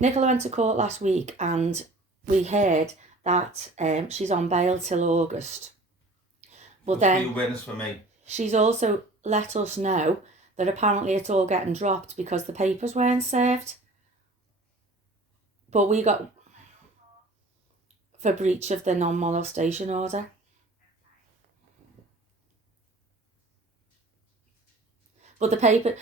Nicola went to court last week and we heard that she's on bail till August. But Must then be a witness for me. she's also let us know that apparently it's all getting dropped because the papers weren't served. But we got for breach of the non-molestation order. But apparently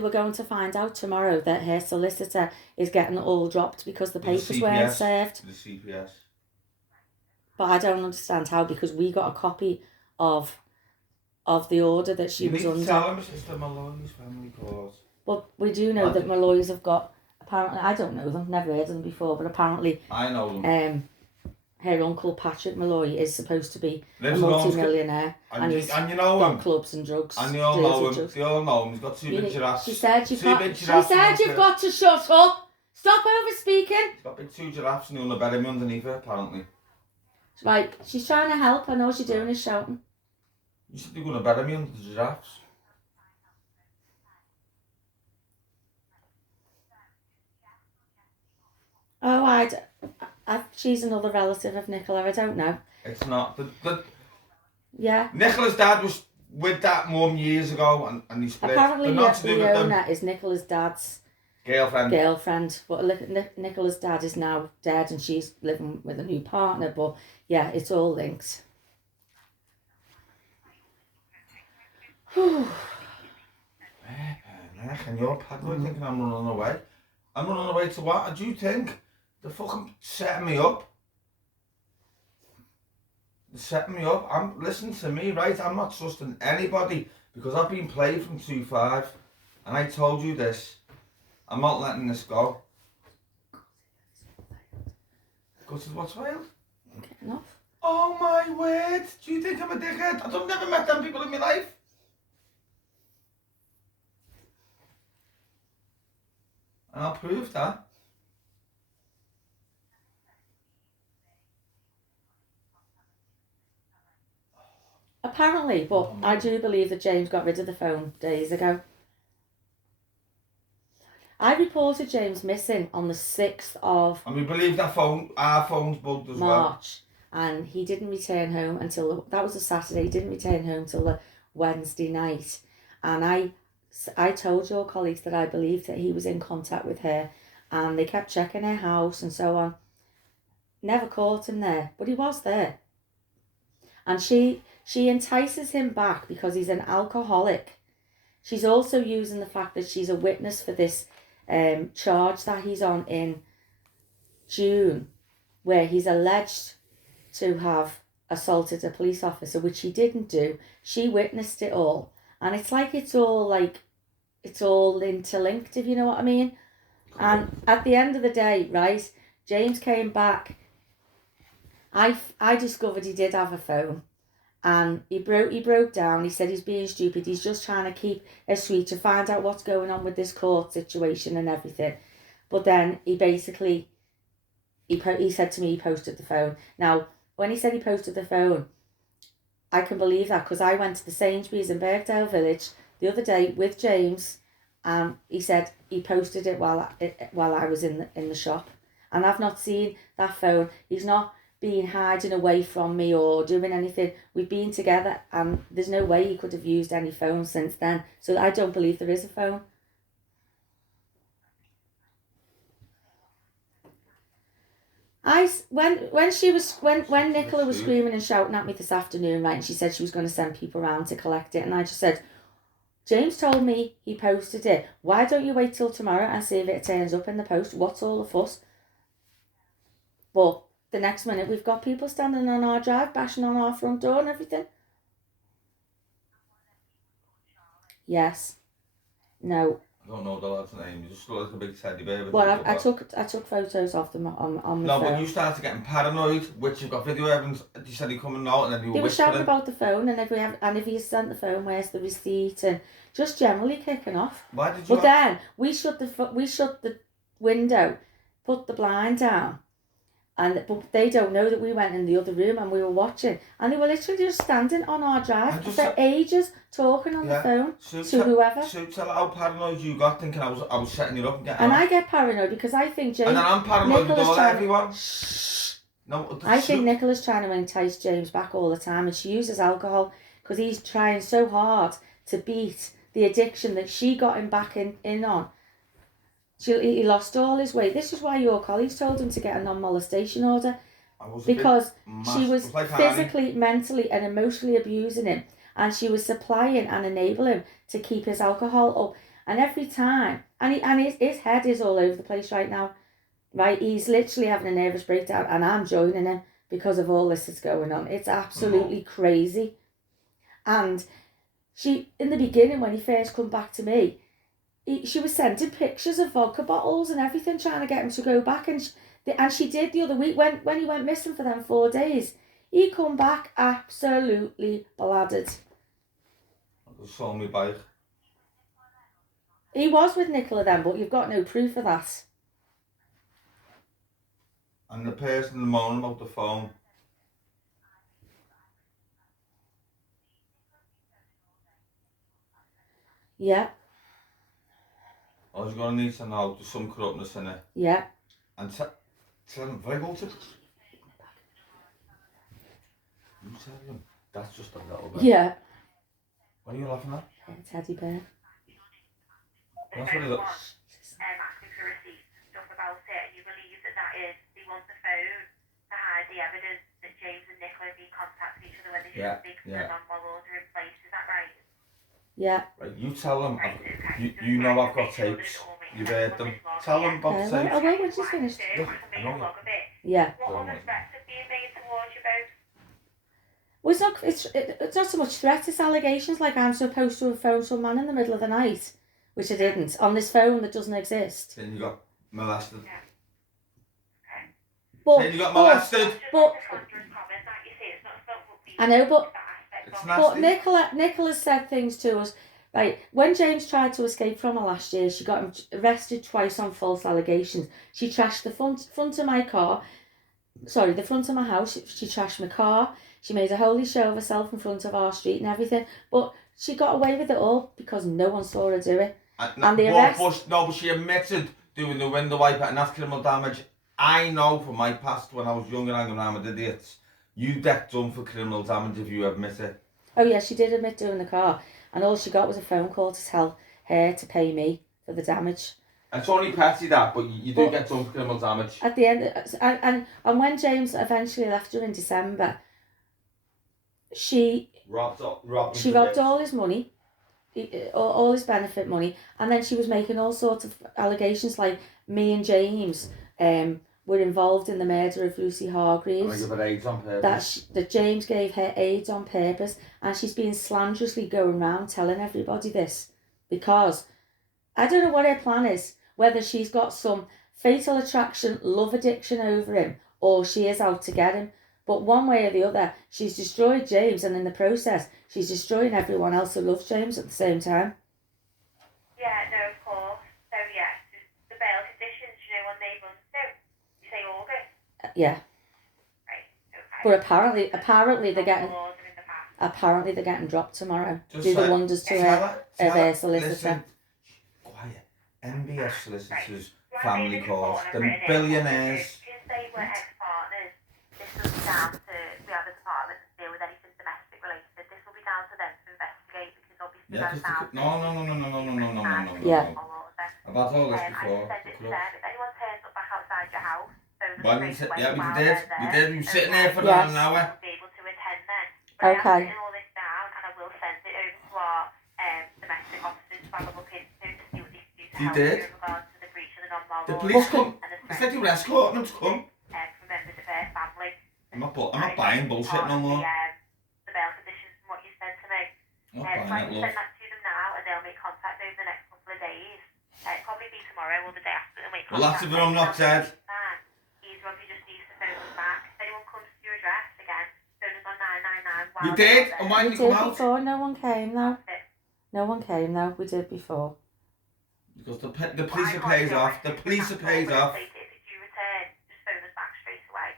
we're going to find out tomorrow that her solicitor is getting it all dropped because the papers weren't served. The CPS. But I don't understand how, because we got a copy of the order that she was under. You need to tell him it's the Maloney's family court. But we do know that Malloy's have got, apparently, I don't know them, never heard of them before, but apparently I know them. Her uncle Patrick Malloy is supposed to be a multi-millionaire and you know got him. clubs and drugs. And they all know him. They all know him. He's got two big giraffes. She said you've got to shut up. Stop over speaking. He's got big two giraffes and he'll know better me underneath her, apparently. Right, she's trying to help. I know what she's doing is shouting. You said you're going to better me under the giraffes. Oh, she's another relative of Nicola. I don't know. It's not. Yeah. Nicola's dad was with that mum years ago and he split. Apparently, Leona is Nicola's dad's girlfriend. But Nicola's dad is now dead and she's living with a new partner. But yeah, it's all linked. And you're paranoid thinking I'm running away. I'm running away to what? Do you think? They're fucking setting me up. They're setting me up. Listen to me, right? I'm not trusting anybody because I've been played from 2-5 and I told you this. I'm not letting this go. Gutted what's failed? Enough. Oh my word! Do you think I'm a dickhead? I've never met them people in my life. And I'll prove that. Apparently, but I do believe that James got rid of the phone days ago. I reported James missing on the 6th of And we believe that our phone's bugged as March, and he didn't return home until that was a Saturday. He didn't return home till the Wednesday night, and I told your colleagues that I believed that he was in contact with her, and they kept checking her house and so on. Never caught him there, but he was there, and she entices him back because he's an alcoholic. She's also using the fact that she's a witness for this charge that he's on in June, where he's alleged to have assaulted a police officer, which he didn't do. She witnessed it all, and it's like it's all interlinked, if you know what I mean. And at the end of the day, right, James came back. I discovered he did have a phone, and he broke down. He said he's being stupid. He's just trying to keep it sweet to find out what's going on with this court situation and everything. But then he basically he said to me he posted the phone. Now, when he said he posted the phone, I can believe that because I went to the Sainsbury's in Birkdale Village the other day with James, and he said he posted it while I was in the shop, and I've not seen that phone. He's not been hiding away from me or doing anything. We've been together, and there's no way he could have used any phone since then. So I don't believe there is a phone. When Nicola was screaming and shouting at me this afternoon, right, and she said she was going to send people around to collect it, and I just said, James told me he posted it. Why don't you wait till tomorrow and see if it turns up in the post? What's all the fuss? But the next minute we've got people standing on our drive, bashing on our front door and everything. Yes. No. I don't know the lad's name. He just looked like a big teddy bear. Well, I took photos of them on my phone. No, but you started getting paranoid, which you've got video evidence. You said he coming out, and then you were whispering. Shouting about the phone, and if he sent the phone, where's the receipt, and just generally kicking off. Why did you? But then we shut the window, put the blind down, But they don't know that we went in the other room and we were watching, and they were literally just standing on our drive for ages talking on the phone to whoever. So tell how paranoid you got, thinking I was setting you up and getting And on. I get paranoid because I think James. And then I'm paranoid with all everyone. No, I think Nicola's trying to entice James back all the time, and she uses alcohol because he's trying so hard to beat the addiction that she got him back in on. He lost all his weight. This is why your colleagues told him to get a non-molestation order, because she was physically, mentally and emotionally abusing him, and she was supplying and enabling him to keep his alcohol up. And every time, his head is all over the place right now, right? He's literally having a nervous breakdown, and I'm joining him because of all this that's going on. It's absolutely crazy. And she, in the beginning, when he first come back to me, she was sending pictures of vodka bottles and everything, trying to get him to go back. And she did the other week when he went missing for them 4 days. He come back absolutely bladdered. I saw me bike. He was with Nicola then, but you've got no proof of that. And the person moaning about the phone. Yeah. I was going to need to know there's some corruptness in it. Yeah. And tell him, very good. You tell him, that's just a little bit. Yeah. What are you laughing at? Teddy bear. That's what he looks. Asking for receipts and stuff about it, and you believe that is, they want the phone to hide the evidence that James and Nicola have been contacting each other when they shouldn't be, because there's a non-moral order in place, is that right? Yeah. Right, you tell them, you know I've got tapes, you've heard them. Tell them about the tapes. I will when she's finished. Yeah. Yeah. What other threats are being made towards you both? Well, it's not so much threats, it's allegations, like I'm supposed to have phoned some man in the middle of the night, which I didn't, on this phone that doesn't exist. Then you got molested. Yeah. But, Then you got molested. I know, but It's nasty. Nicola said things to us. Right, when James tried to escape from her last year, she got him arrested twice on false allegations. She trashed the front of my car. Sorry, the front of my house. She trashed my car. She made a holy show of herself in front of our street and everything. But she got away with it all because no one saw her do it. And the arrest... but she admitted doing the window wiper, and that's criminal damage. I know from my past when I was younger hanging around with idiots, you get done for criminal damage if you admit it. Oh yeah, she did admit doing the car. And all she got was a phone call to tell her to pay me for the damage. And it's only petty that, but you do get done for criminal damage. At the end, and when James eventually left her in December, she robbed all his money, all his benefit money, and then she was making all sorts of allegations like me and James were involved in the murder of Lucy Hargreaves. And give her AIDS on purpose. That James gave her AIDS on purpose, and she's been slanderously going around telling everybody this, because I don't know what her plan is, whether she's got some fatal attraction, love addiction over him, or she is out to get him. But one way or the other, she's destroyed James, and in the process, she's destroying everyone else who loves James at the same time. Yeah, no, of course. So yeah, the bail conditions, you know, when they run through, you say August. Yeah. Right. Okay. But apparently they're getting dropped tomorrow. Do the wonders to her solicitor. Listen, quiet. MBS solicitors, family calls, the billionaires. Because they were ex-partners, this will be down to the other department to deal with anything domestic related. This will be down to them to investigate, because obviously that's down to... No. Yeah. I've had all this before. I just send it to them. If anyone turns up back outside your house, we did. We were sitting there for an hour. Be able to attend then. Okay. I'm all this down, and I will send it over to our domestic officers to have a look into to see what they can do to help you in regards to the breach of the non-moral The police come. They said you were escorting them to come. from members of her family. I'm not buying bullshit no more. The bail conditions and what you said to me. I'm not I can buying it, love. send that to them now, and they'll make contact over the next couple of days. Probably be tomorrow or the day after. They'll make Well, that's contact. if I'm not dead. Either of you just needs to phone us back. If anyone comes to your address again, phone us on 999. We did, and why We didn't you did come out? before, no one came though. No one came though, we did before. Because the police are paid off. The police are paid off. If you return, just phone us back straight away.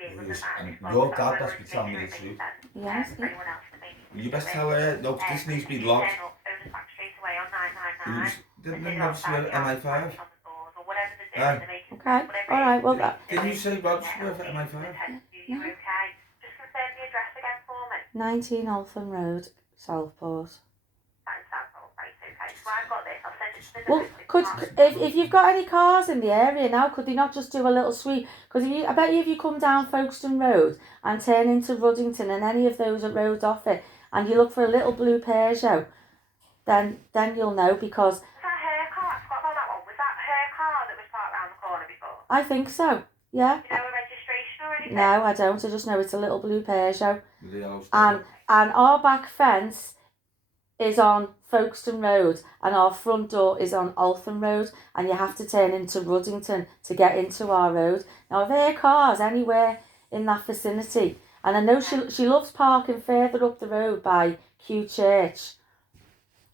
be able to Yes, find and this one. your So I dad wanted best to be make telling sure me it the makes truth. sense, Yes, for anyone else that may need You to best do tell it. her, no, this needs to be locked. Turn up, phone us back straight away on You 999. didn't They they do register outside with the house, MI5? on the doors, or whatever they're doing, Aye. they're making Okay, whatever all it right, is well, they're that, Didn't you say register yeah, with it'll be MI5? attend to you, No. okay? Just confirm the address again for me. 19 Altham Road, Southport. That is Southport, right, okay. So I've got this, I'll send it to the Well, domestic if you've got any cars in the area now, could they not just do a little sweep? Because I bet you if you come down Folkestone Road and turn into Ruddington and any of those roads off it, and you look for a little blue Peugeot, then you'll know, because Was that her car? I forgot about that one. Was that her car that was parked round the corner before? I think so. Yeah. Do you know a registration or anything? No, I don't. I just know it's a little blue Peugeot, With the yellow and sticker? our back fence is on Folkestone Road and our front door is on Altham Road, and you have to turn into Ruddington to get into our road. Now, if her car's anywhere in that vicinity, and I know she loves parking further up the road by Kew Church,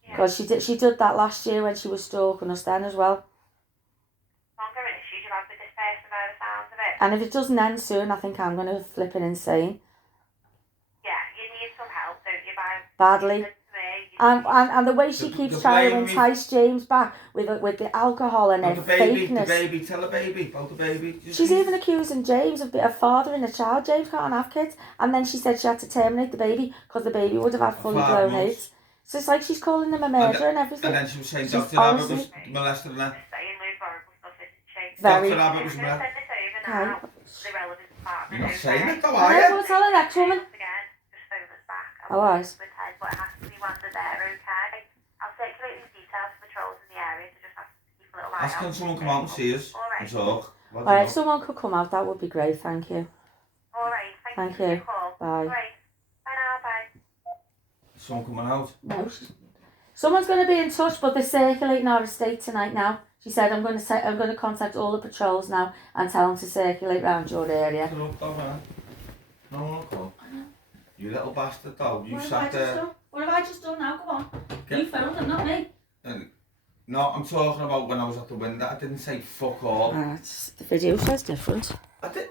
because she did that last year when she was stalking us then as well. Longer issues you have with this person by the sounds of it. And if it doesn't end soon, I think I'm going to flipping insane. Yeah, you need some help, don't you, by Badly. to me. And the way she The keeps trying to blame me- entice James back with the alcohol and her The fakeness. baby, tell the baby about the baby. She's even accusing James of being a father and a child. James can't have kids. And then she said she had to terminate the baby because the baby would have had fully 5 blown months. AIDS. So it's like she's calling him a murderer and everything. And then she was saying She's Dr. Abbott was honestly- molesting her. Saying loads of horrible stuff, isn't she? Very. Dr. Abbott was I'm going to molesting. send this over Okay. now to the relevant department. You're not okay? saying it though, I are know, you? go tell her next woman. Once again, just phone us back. Oh, all right. With head, but it has to be when they're there, okay? I'll circulate these details to patrols in the area to just have to keep a little eye Ask out. can someone come out and see us All right. and talk. All right, if someone could come out, that would be great. Thank you. All right, Thank for you. your call. Bye. All right. Bye now, bye. Someone coming out. No, someone's going to be in touch, but they're circulating our estate tonight now. She said, I'm going to contact all the patrols now and tell them to circulate round your area. Look, though, man. No one will come. You little bastard, though. You What have sat I just there. done? What have I just done now? Come on. Get- You phoned them, not me. No, I'm talking about when I was at the window. I didn't say fuck all. The video says different. I did.